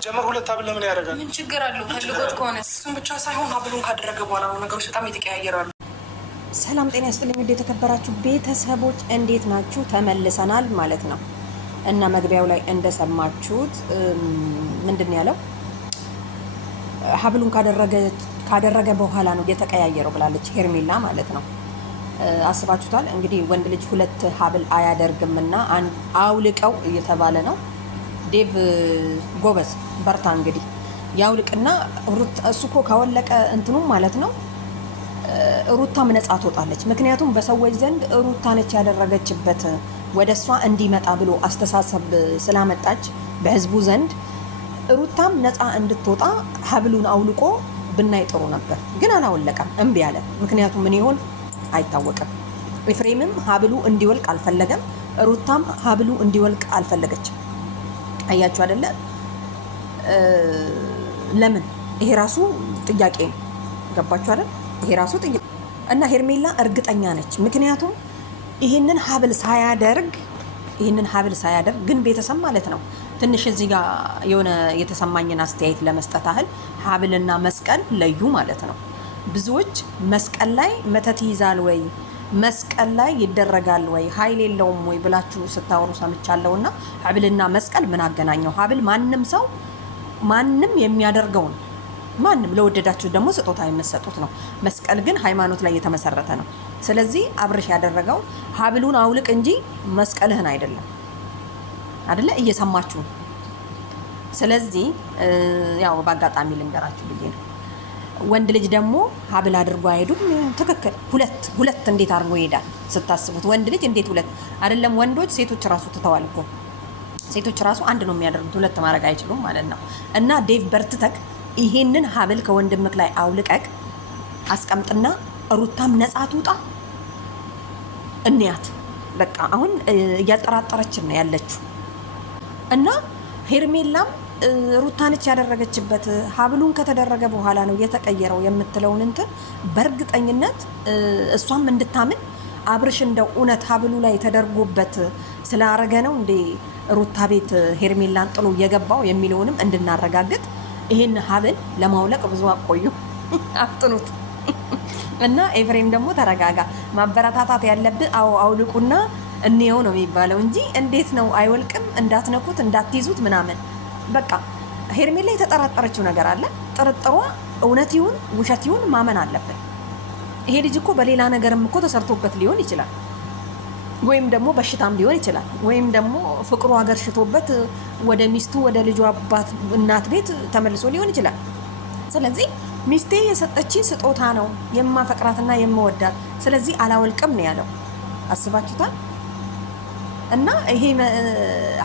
ሲጀመር ሁለት ሀብል ለምን ያደርጋል? ምን ችግር አለው? ፈልጎት ከሆነ እሱም ብቻ ሳይሆን ሀብሉን ካደረገ በኋላ ነው ነገሮች በጣም የተቀያየራሉ። ሰላም ጤና ይስጥልኝ ውድ የተከበራችሁ ቤተሰቦች እንዴት ናችሁ? ተመልሰናል ማለት ነው እና መግቢያው ላይ እንደሰማችሁት ምንድን ያለው ሀብሉን ካደረገ በኋላ ነው የተቀያየረው ብላለች ሄርሜላ ማለት ነው። አስባችሁታል እንግዲህ ወንድ ልጅ ሁለት ሀብል አያደርግምና አውልቀው እየተባለ ነው። ዴቭ ጎበዝ በርታ እንግዲህ ያውልቅና እሱ እኮ ካወለቀ እንትኑ ማለት ነው ሩታም ነጻ ትወጣለች። ምክንያቱም በሰዎች ዘንድ ሩታ ነች ያደረገችበት ወደ እሷ እንዲመጣ ብሎ አስተሳሰብ ስላመጣች በህዝቡ ዘንድ ሩታም ነጻ እንድትወጣ ሀብሉን አውልቆ ብናይ ጥሩ ነበር። ግን አላወለቀም፣ እምቢ አለ። ምክንያቱም ምን ይሆን አይታወቅም። ኤፍሬምም ሀብሉ እንዲወልቅ አልፈለገም፣ ሩታም ሀብሉ እንዲወልቅ አልፈለገችም። አያችሁ አይደለ? ለምን? ይሄ ራሱ ጥያቄ ነው። ገባችሁ አይደል? ይሄ ራሱ ጥያቄ እና ሄርሜላ እርግጠኛ ነች። ምክንያቱም ይሄንን ሀብል ሳያደርግ ግን ቤተሰብ ማለት ነው ትንሽ እዚህ ጋር የሆነ የተሰማኝን አስተያየት ለመስጠት አህል ሀብልና መስቀል ለዩ ማለት ነው። ብዙዎች መስቀል ላይ መተት ይይዛል ወይ መስቀል ላይ ይደረጋል ወይ ኃይል የለውም ወይ ብላችሁ ስታወሩ ሰምቻለሁና ሀብልና መስቀል ምን አገናኘው? ሀብል ማንም የሚያደርገው ነው። ማንም ለወደዳችሁ ደግሞ ስጦታ የምትሰጡት ነው። መስቀል ግን ሃይማኖት ላይ የተመሰረተ ነው። ስለዚህ አብርሽ ያደረገው ሀብሉን አውልቅ እንጂ መስቀልህን አይደለም። አይደለ? እየሰማችሁ። ስለዚህ ያው በአጋጣሚ ልንገራችሁ ብዬ ነው። ወንድ ልጅ ደግሞ ሀብል አድርጎ አይሄዱም። ትክክል። ሁለት እንዴት አድርጎ ይሄዳል ስታስቡት? ወንድ ልጅ እንዴት ሁለት አይደለም? ወንዶች ሴቶች ራሱ ትተዋል እኮ ሴቶች ራሱ አንድ ነው የሚያደርጉት፣ ሁለት ማድረግ አይችሉም ማለት ነው። እና ዴቭ በርትተክ ይሄንን ሀብል ከወንድምክ ላይ አውልቀቅ አስቀምጥና ሩታም ነጻ ትውጣ እንያት። በቃ አሁን እያጠራጠረችን ነው ያለችው እና ሄርሜላም ሩታነች ያደረገችበት ሀብሉን ከተደረገ በኋላ ነው የተቀየረው የምትለውን እንትን በእርግጠኝነት እሷም እንድታምን አብርሽ እንደው እውነት ሀብሉ ላይ ተደርጎበት ስላረገ ነው እንዴ ሩታ ቤት ሄርሜላን ጥሎ እየገባው የሚለውንም እንድናረጋግጥ ይሄን ሀብል ለማውለቅ ብዙ አቆዩ አፍጥኑት። እና ኤፍሬም ደግሞ ተረጋጋ። ማበረታታት ያለብህ አውልቁና እንየው ነው የሚባለው እንጂ እንዴት ነው አይወልቅም፣ እንዳትነኩት፣ እንዳትይዙት ምናምን። በቃ ሄርሜላ የተጠራጠረችው ነገር አለ። ጥርጥሯ እውነት ይሁን ውሸት ይሁን ማመን አለብን። ይሄ ልጅ እኮ በሌላ ነገርም እኮ ተሰርቶበት ሊሆን ይችላል፣ ወይም ደግሞ በሽታም ሊሆን ይችላል፣ ወይም ደግሞ ፍቅሩ ሀገር ሽቶበት ወደ ሚስቱ ወደ ልጇ አባት እናት ቤት ተመልሶ ሊሆን ይችላል። ስለዚህ ሚስቴ የሰጠችኝ ስጦታ ነው የማፈቅራትና የምወዳት፣ ስለዚህ አላወልቅም ነው ያለው። አስባችሁታል? እና ይሄ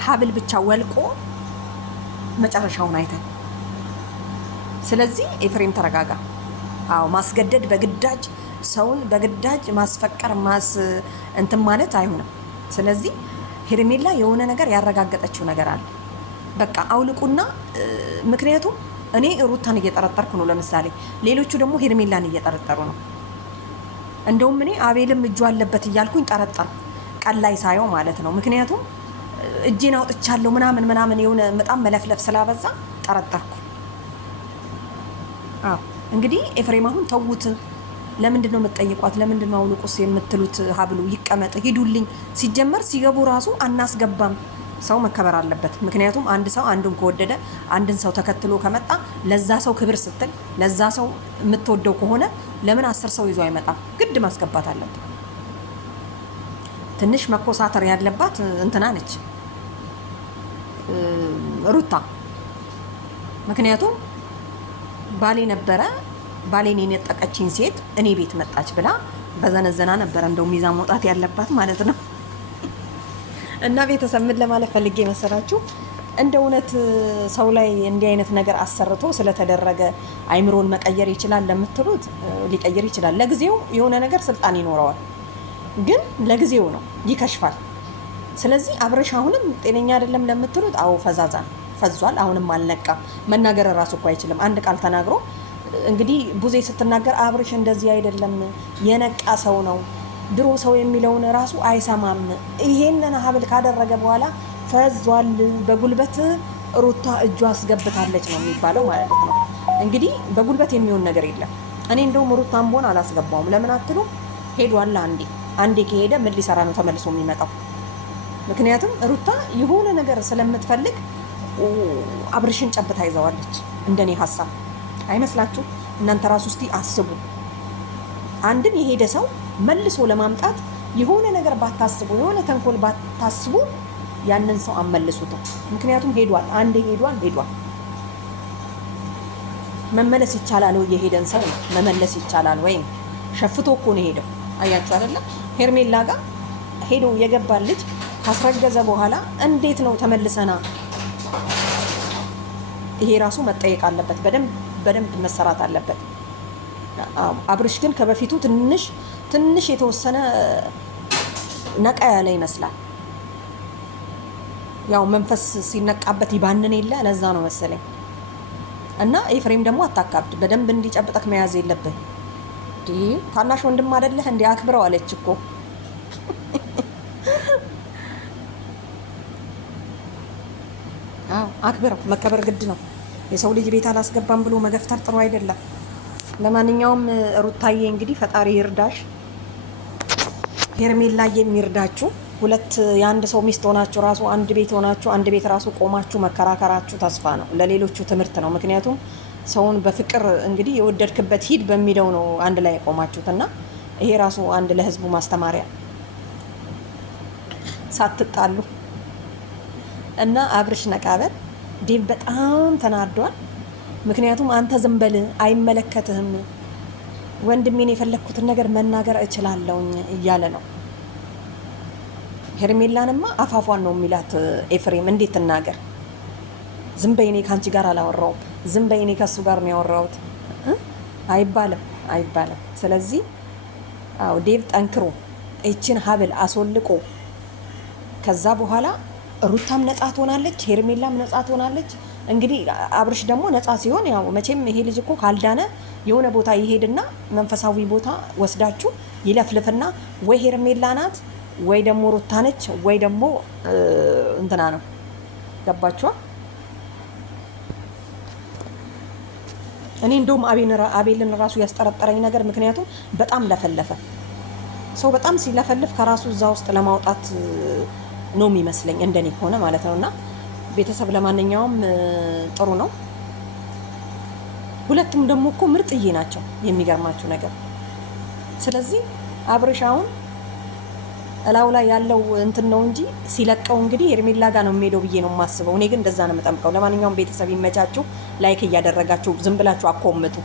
ሀብል ብቻ ወልቆ መጨረሻውን አይተን። ስለዚህ ኤፍሬም ተረጋጋ። አዎ ማስገደድ በግዳጅ ሰውን በግዳጅ ማስፈቀር እንትን ማለት አይሆንም። ስለዚህ ሄርሜላ የሆነ ነገር ያረጋገጠችው ነገር አለ። በቃ አውልቁና ምክንያቱም እኔ ሩታን እየጠረጠርኩ ነው ለምሳሌ፣ ሌሎቹ ደግሞ ሄርሜላን እየጠረጠሩ ነው። እንደውም እኔ አቤልም እጁ አለበት እያልኩኝ ጠረጠርኩ፣ ቀን ላይ ሳየው ማለት ነው። ምክንያቱም እጄን አውጥቻለሁ ምናምን የሆነ በጣም መለፍለፍ ስላበዛ ጠረጠርኩ። አዎ እንግዲህ ኤፍሬም አሁን ተውት። ለምንድን ነው የምትጠይቋት? ለምንድን ነው አውልቁስ የምትሉት? ሀብሉ ይቀመጥ ሂዱልኝ። ሲጀመር ሲገቡ ራሱ አናስገባም። ሰው መከበር አለበት። ምክንያቱም አንድ ሰው አንዱን ከወደደ አንድን ሰው ተከትሎ ከመጣ ለዛ ሰው ክብር ስትል ለዛ ሰው የምትወደው ከሆነ ለምን 10 ሰው ይዞ አይመጣም? ግድ ማስገባት አለበት። ትንሽ መኮሳተር ያለባት እንትና ነች ሩታ። ምክንያቱም ባሌን የነጠቀችኝ ሴት እኔ ቤት መጣች ብላ በዘነዘና ነበረ እንደው ሚዛን መውጣት ያለባት ማለት ነው። እና ቤተሰብ ምን ለማለት ፈልጌ መሰላችሁ? እንደ እውነት ሰው ላይ እንዲህ አይነት ነገር አሰርቶ ስለተደረገ አይምሮን መቀየር ይችላል ለምትሉት ሊቀየር ይችላል። ለጊዜው የሆነ ነገር ስልጣን ይኖረዋል፣ ግን ለጊዜው ነው፣ ይከሽፋል። ስለዚህ አብርሽ አሁንም ጤነኛ አይደለም ለምትሉት አዎ ፈዟል። አሁንም አልነቃም። መናገር ራሱ እኮ አይችልም። አንድ ቃል ተናግሮ እንግዲህ ቡዜ ስትናገር አብርሽ እንደዚህ አይደለም የነቃ ሰው ነው፣ ድሮ ሰው የሚለውን ራሱ አይሰማም። ይሄንን ሀብል ካደረገ በኋላ ፈዟል። በጉልበት ሩታ እጇ አስገብታለች ነው የሚባለው ማለት ነው። እንግዲህ በጉልበት የሚሆን ነገር የለም። እኔ እንደውም ሩታም ሆን አላስገባውም። ለምን አትሉ? ሄዷል። አንዴ ከሄደ ምን ሊሰራ ነው ተመልሶ የሚመጣው? ምክንያቱም ሩታ የሆነ ነገር ስለምትፈልግ አብርሽን ጨብታ ይዘዋለች። እንደኔ ሀሳብ አይመስላችሁ? እናንተ ራሱ እስቲ አስቡ። አንድን የሄደ ሰው መልሶ ለማምጣት የሆነ ነገር ባታስቡ፣ የሆነ ተንኮል ባታስቡ ያንን ሰው አመልሱትም። ምክንያቱም ሄዷል። አንዴ ሄዷል። መመለስ ይቻላል ወይ? የሄደን ሰው መመለስ ይቻላል ወይም? ሸፍቶ እኮ ነው ሄደው። አያችሁ አይደለ? ሄርሜላ ጋር ሄዶ የገባል ልጅ ካስረገዘ በኋላ እንዴት ነው ተመልሰና? ይሄ ራሱ መጠየቅ አለበት። በደንብ መሰራት አለበት። አብርሽ ግን ከበፊቱ ትንሽ የተወሰነ ነቃ ያለ ይመስላል። ያው መንፈስ ሲነቃበት ይባንን የለ ለዛ ነው መሰለኝ። እና ኤፍሬም ደግሞ አታካብድ። በደንብ እንዲጨብጠክ መያዝ የለብህ። ታናሽ ወንድም አይደለህ እንዲ? አክብረው አለች እኮ። አዎ አክብረው። መከበር ግድ ነው። የሰው ልጅ ቤት አላስገባም ብሎ መገፍተር ጥሩ አይደለም። ለማንኛውም ሩታዬ እንግዲህ ፈጣሪ ይርዳሽ፣ ሄርሜላ የሚርዳችሁ። ሁለት የአንድ ሰው ሚስት ሆናችሁ ራሱ አንድ ቤት ራሱ ቆማችሁ መከራከራችሁ ተስፋ ነው፣ ለሌሎቹ ትምህርት ነው። ምክንያቱም ሰውን በፍቅር እንግዲህ የወደድክበት ሂድ በሚለው ነው አንድ ላይ የቆማችሁት እና ይሄ ራሱ አንድ ለህዝቡ ማስተማሪያ ሳትጣሉ እና አብርሽ ነቃበል። ዴቭ በጣም ተናዷል። ምክንያቱም አንተ ዝም በል አይመለከትህም፣ ወንድሜን የፈለግኩትን ነገር መናገር እችላለሁኝ እያለ ነው። ሄርሜላንማ አፋፏን ነው የሚላት ኤፍሬም። እንዴት ትናገር? ዝም በይ እኔ ከአንቺ ጋር አላወራውም፣ ዝም በይ እኔ ከሱ ጋር ነው ያወራሁት አይባልም። ስለዚህ አዎ ዴቭ ጠንክሮ እችን ሀብል አስወልቆ ከዛ በኋላ ሩታም ነጻ ትሆናለች፣ ሄርሜላም ነጻ ትሆናለች። እንግዲህ አብርሽ ደግሞ ነጻ ሲሆን ያው መቼም ይሄ ልጅ እኮ ካልዳነ የሆነ ቦታ ይሄድና መንፈሳዊ ቦታ ወስዳችሁ ይለፍልፍና ወይ ሄርሜላ ናት ወይ ደግሞ ሩታ ነች ወይ ደግሞ እንትና ነው። ገባችኋ? እኔ እንደውም አቤልን ራሱ ያስጠረጠረኝ ነገር ምክንያቱም በጣም ለፈለፈ ሰው በጣም ሲለፈልፍ ከራሱ እዛ ውስጥ ለማውጣት ነው የሚመስለኝ፣ እንደኔ ሆነ ማለት ነውና ቤተሰብ ለማንኛውም ጥሩ ነው። ሁለቱም ደግሞ እኮ ምርጥዬ ናቸው የሚገርማችሁ ነገር። ስለዚህ አብርሽ አሁን እላው ላይ ያለው እንትን ነው እንጂ ሲለቀው እንግዲህ ሄርሜላ ጋር ነው የሚሄደው ብዬ ነው የማስበው። እኔ ግን እንደዛ ነው የምጠምቀው። ለማንኛውም ቤተሰብ ይመቻችሁ። ላይክ እያደረጋችሁ ዝም ብላችሁ አኮምቱ።